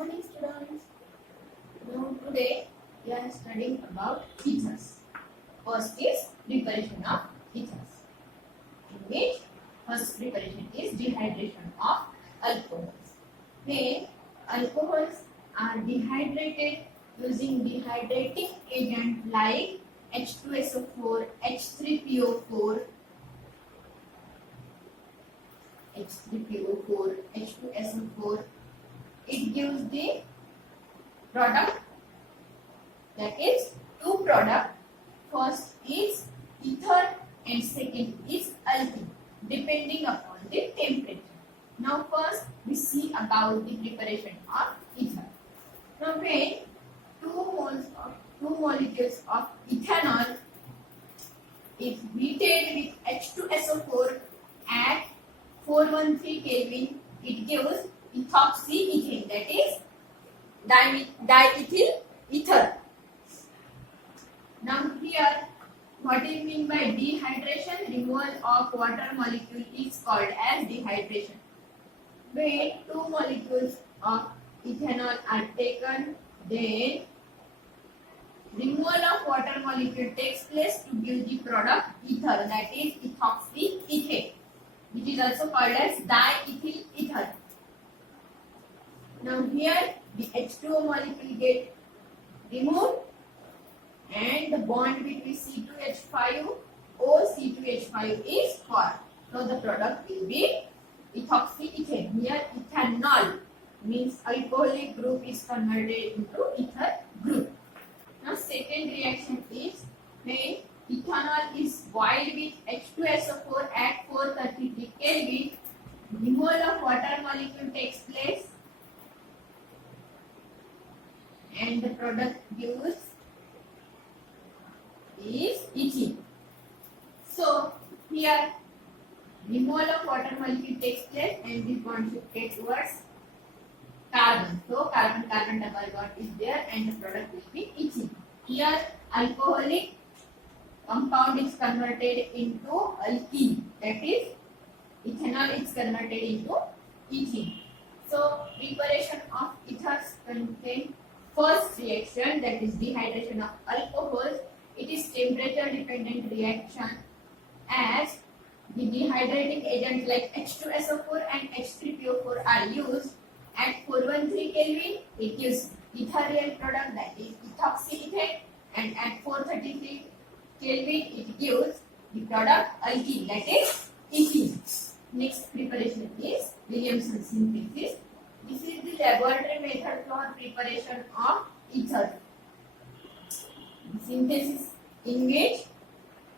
morning, students. Now today we are studying about ethers. First is preparation of ethers, in which first preparation is dehydration of alcohols. When alcohols are dehydrated using dehydrating agent like H2SO4, H3PO4, H3PO4, H2SO4, it gives the product, that is two product. First is ether and second is alkene, depending upon the temperature. Now first we see about the preparation of ether. Now when two molecules of ethanol is heated with H2SO4 at 413 Kelvin, it gives ethoxyethane, that is diethyl ether. Now here, what is mean by dehydration? Removal of water molecule is called as dehydration. When two molecules of ethanol are taken, then removal of water molecule takes place to give the product ether, that is ethoxyethane, which is also called as diethyl ether. Now here the H2O molecule get removed and the bond between C2H5O C2H5 is formed. So the product will be ethoxyethane. Here ethanol means alcoholic group is converted into ether group. Now second reaction is when ethanol is boiled with H2SO4 at 433 Kelvin, removal of water molecule takes place and the product used is ethene. So here removal of water molecule takes place and this bond shifted towards carbon. So carbon-carbon double bond is there and the product will be ethene. Here alcoholic compound is converted into alkene, that is ethanol is converted into ethene. So preparation of ethers contain first reaction, that is dehydration of alcohols. It is temperature dependent reaction as the dehydrating agents like H2SO4 and H3PO4 are used. At 413 Kelvin it gives ethereal product, that is ethoxyethane, and at 433 Kelvin it gives the product alkene, that is ethene. Next preparation is Williamson synthesis. This is the laboratory method for preparation of ether. Synthesis in which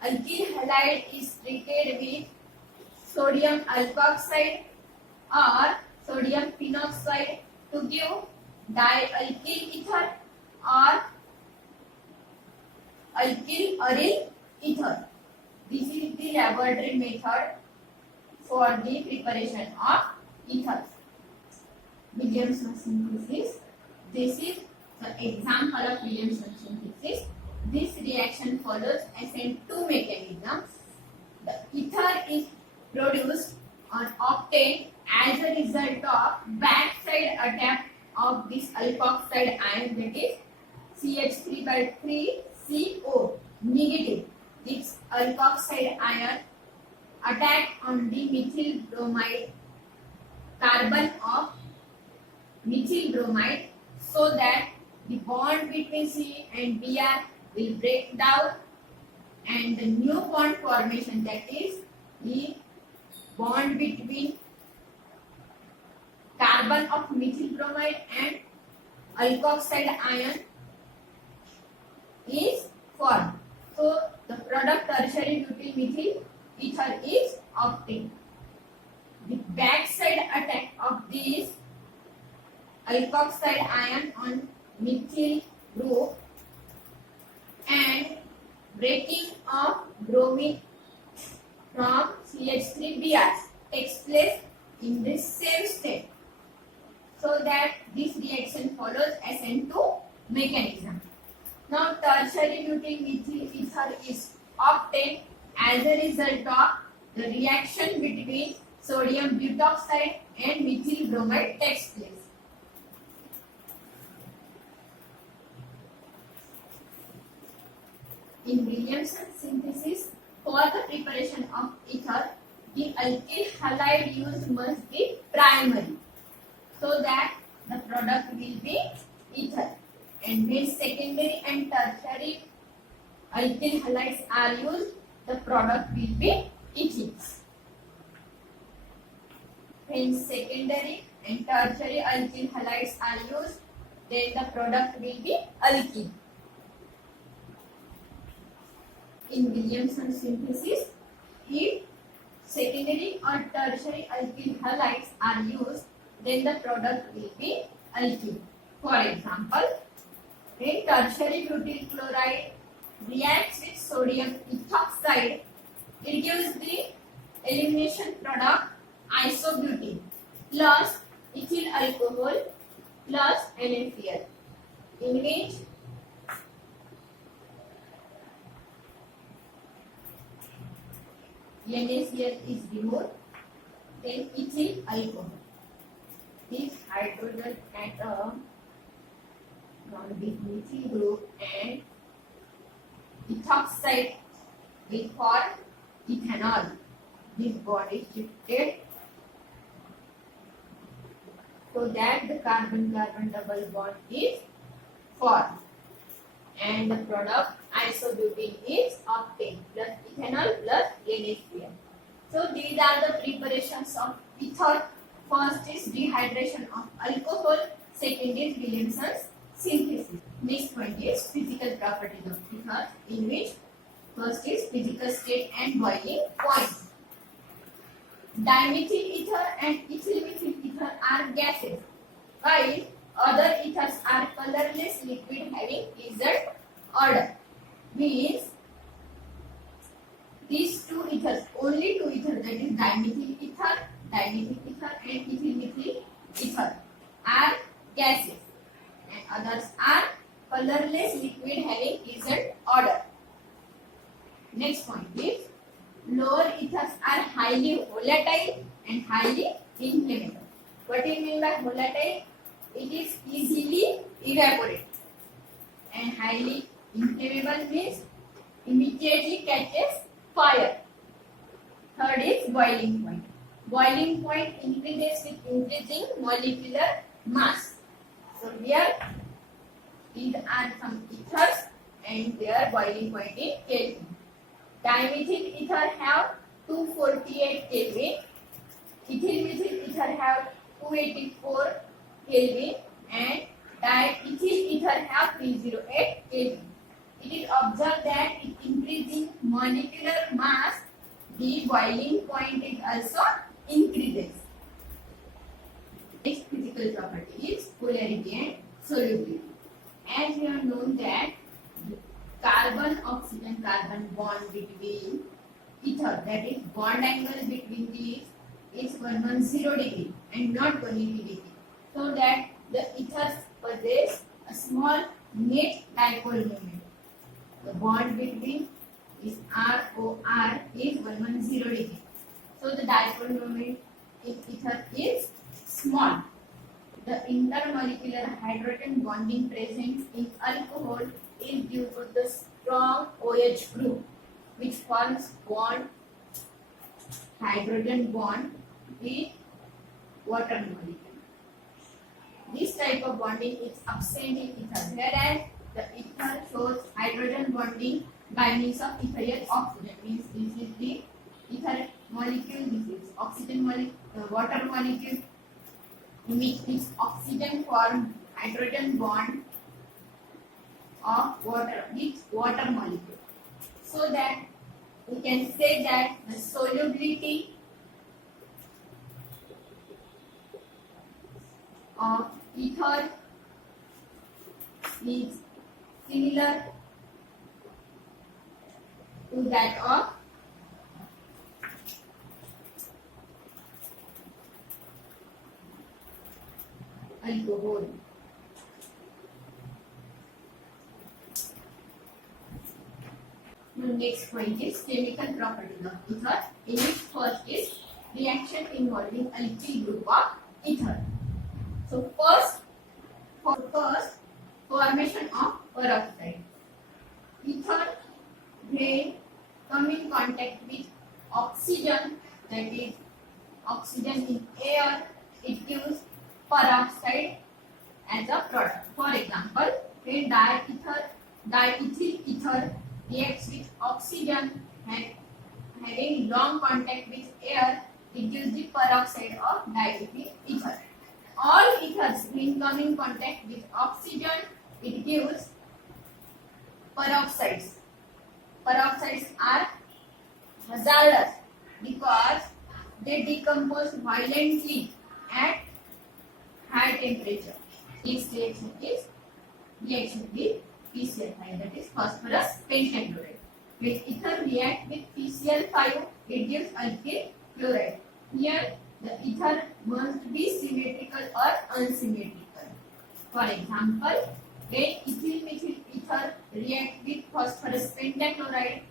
alkyl halide is treated with sodium alkoxide or sodium phenoxide to give dialkyl ether or alkyl aryl ether. This is the laboratory method for the preparation of ethers. Williamson synthesis. This is the example of Williamson synthesis. This reaction follows SN2 mechanism. The ether is produced or obtained as a result of backside attack of this alkoxide ion, that is CH3/3CO negative. This alkoxide ion attack on the methyl bromide carbon of methyl bromide, so that the bond between C and Br will break down and the new bond formation, that is the bond between carbon of methyl bromide and alkoxide ion is formed. So the product tertiary butyl methyl ether is obtained. The backside attack of this alkoxide ion on methyl group and breaking of bromine from CH3Br takes place in the same step, so that this reaction follows SN2 mechanism. Now tertiary butyl methyl ether is obtained as a result of the reaction between sodium butoxide and methyl bromide takes place. In Williamson synthesis, for the preparation of ether, the alkyl halide used must be primary, so that the product will be ether. And when secondary and tertiary alkyl halides are used, the product will be ethyl. When secondary and tertiary alkyl halides are used, then the product will be alkene. In Williamson synthesis, if secondary or tertiary alkyl halides are used, then the product will be alkene. For example, when tertiary butyl chloride reacts with sodium ethoxide, it gives the elimination product isobutene plus ethyl alcohol plus NaCl, in which NaCl is removed, then ethyl alcohol. This hydrogen atom from the methyl group and ethoxide will form ethanol. This bond is shifted so that the carbon-carbon double bond is formed, and the product isobutene is obtained plus ethanol plus NaCl. So these are the preparations of ether. First is dehydration of alcohol, second is Williamson's synthesis. Next point is physical properties of ether, in which first is physical state and boiling point. Dimethyl ether and ethyl methyl ether are gases, while other ethers are colorless liquid having lizard order. Means these two ethers, only two ethers, that is dimethyl ether and ethyl methyl ether, are gases, and others are colorless liquid having lizard order. Next point is lower ethers are highly volatile and highly inflammable. What do you mean by volatile? It is easily evaporate, and highly inflammable means immediately catches fire. Third is boiling point. Boiling point increases with increasing molecular mass. So here these are some ethers and their boiling point in Kelvin. Dimethyl ether have 248 Kelvin, ethyl methyl ether have 284 Kelvin, and diethyl ether have 308 Kelvin. It is observed that in increasing molecular mass, the boiling point is also increases. Next physical property is polarity and solubility. As we have known that carbon-oxygen-carbon bond between ether, that is bond angle between these, is 110 degree and not 180 degree, so that the ethers possess a small net dipole moment. The bond between is ROR is 110 degree, so the dipole moment in ether is small. The intermolecular hydrogen bonding present in alcohol is due to the strong OH group, which forms hydrogen bond with water molecule. This type of bonding is absent in ether, whereas the ether shows hydrogen bonding by means of ethyl oxygen. Means this is the ether molecule, this is oxygen molecule, water molecule. This oxygen form hydrogen bond of water with water molecule, so that we can say that the solubility of ether is similar to that of alcohol. The next point is chemical properties of ether, in which first is reaction involving alkyl group of ether. So first formation of peroxide. Ether contact with oxygen, that is oxygen in air, it gives peroxide as a product. For example, when diethyl ether reacts with oxygen and having long contact with air, it gives the peroxide of diethyl ether. All ethers when come in contact with oxygen, it gives peroxides. Peroxides are hazardous because they decompose violently at high temperature. Next reaction is reaction with PCl5, that is phosphorus pentachloride. When ether react with PCl5, it gives alkyl chloride. Here the ether must be symmetrical or unsymmetrical. For example, when ethyl methyl ether react with phosphorus pentachloride,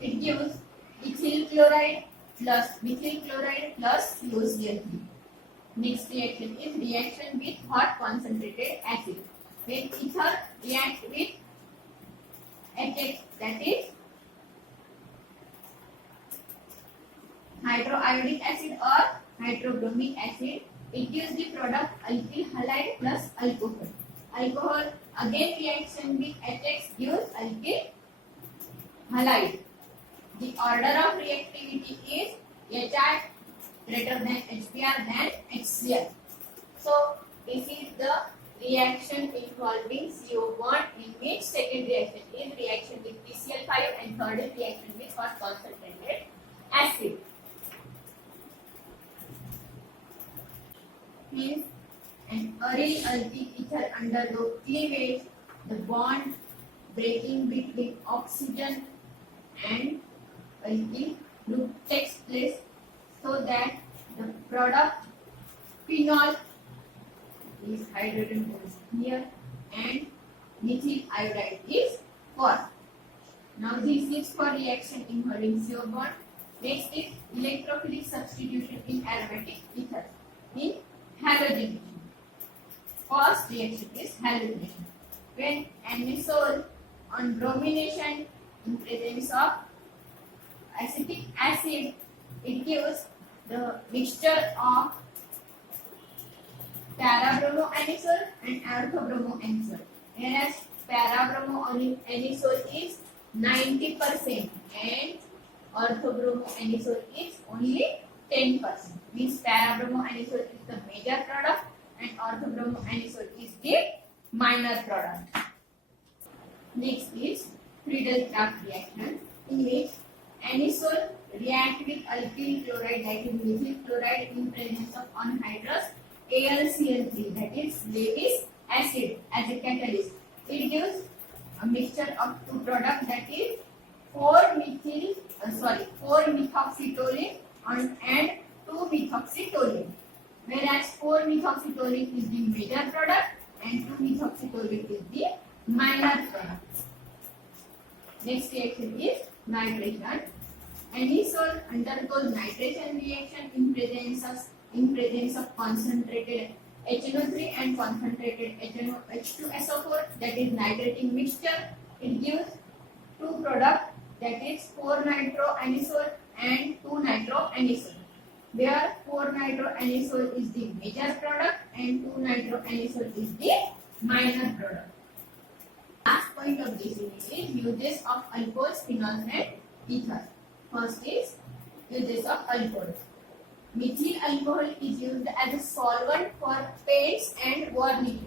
it gives ethyl chloride plus methyl chloride plus COCl3. Next reaction is reaction with hot concentrated acid. When ether react with HX, that is hydroiodic acid or hydrobromic acid, it gives the product alkyl halide plus alcohol. Alcohol again reaction with HX gives alkyl halide. The order of reactivity is HI greater than HBr than HCl. So this is the reaction involving CO bond, in which second reaction is reaction with PCl5 and third is reaction with hot concentrated acid. Means an aryl alkyl ether undergo cleavage, the bond breaking between oxygen and alkyl group takes place, so that the product phenol is hydrogen bonds here and methyl iodide is formed. Now this is for reaction involving CO bond. Next is electrophilic substitution in aromatic ether in halogenation. First reaction is halogenation. When anisole on bromination in presence of acetic acid, it gives the mixture of para-bromoanisole and ortho-bromoanisole. Whereas para-bromoanisole is 90% and ortho-bromoanisole is only 10%. Means para-bromoanisole is the major product and ortho-bromoanisole is the minor product. Next is Friedel-Crafts reaction, in which anisole react with alkyl chloride, that is methyl chloride, in presence of anhydrous AlCl3, that is Lewis acid, as a catalyst. It gives a mixture of two products, that is 4-methoxytoluene and 2-methoxytoluene. Whereas 4-methoxytoluene is the major product and 2-methoxytoluene is the minor product. Next reaction is nitration. Anisole undergoes nitration reaction in presence of concentrated HNO3 and concentrated H2SO4, that is nitrating mixture. It gives two products, that is 4-nitroanisole and 2-nitroanisole. Where 4-nitroanisole is the major product and 2-nitroanisole is the minor product. Last point of this unit is uses of alcohols, phenols and ether. First is uses of alcohol. Methyl alcohol is used as a solvent for paints and varnishes,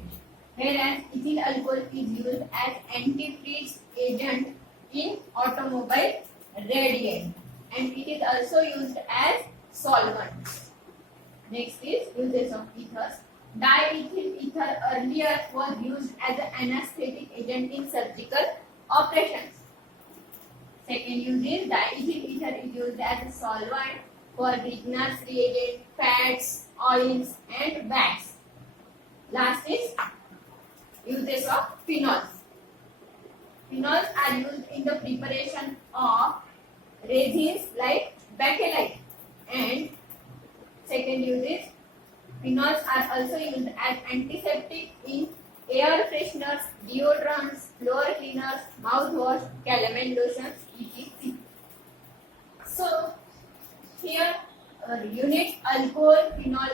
whereas ethyl alcohol is used as antifreeze agent in automobile radiant, and it is also used as solvent. Next is uses of ethers. Diethyl ether earlier was used as an anesthetic agent in surgical operations. Second use is diethyl ether is used as a solvent for Grignard's reagent, fats, oils and wax. Last is uses of phenols. Phenols are used in the preparation of resins like bakelite. And second use is phenols are also used as antiseptic in air fresheners, deodorants, floor cleaners, mouthwash, calamine lotions, etc. units alcohol, phenol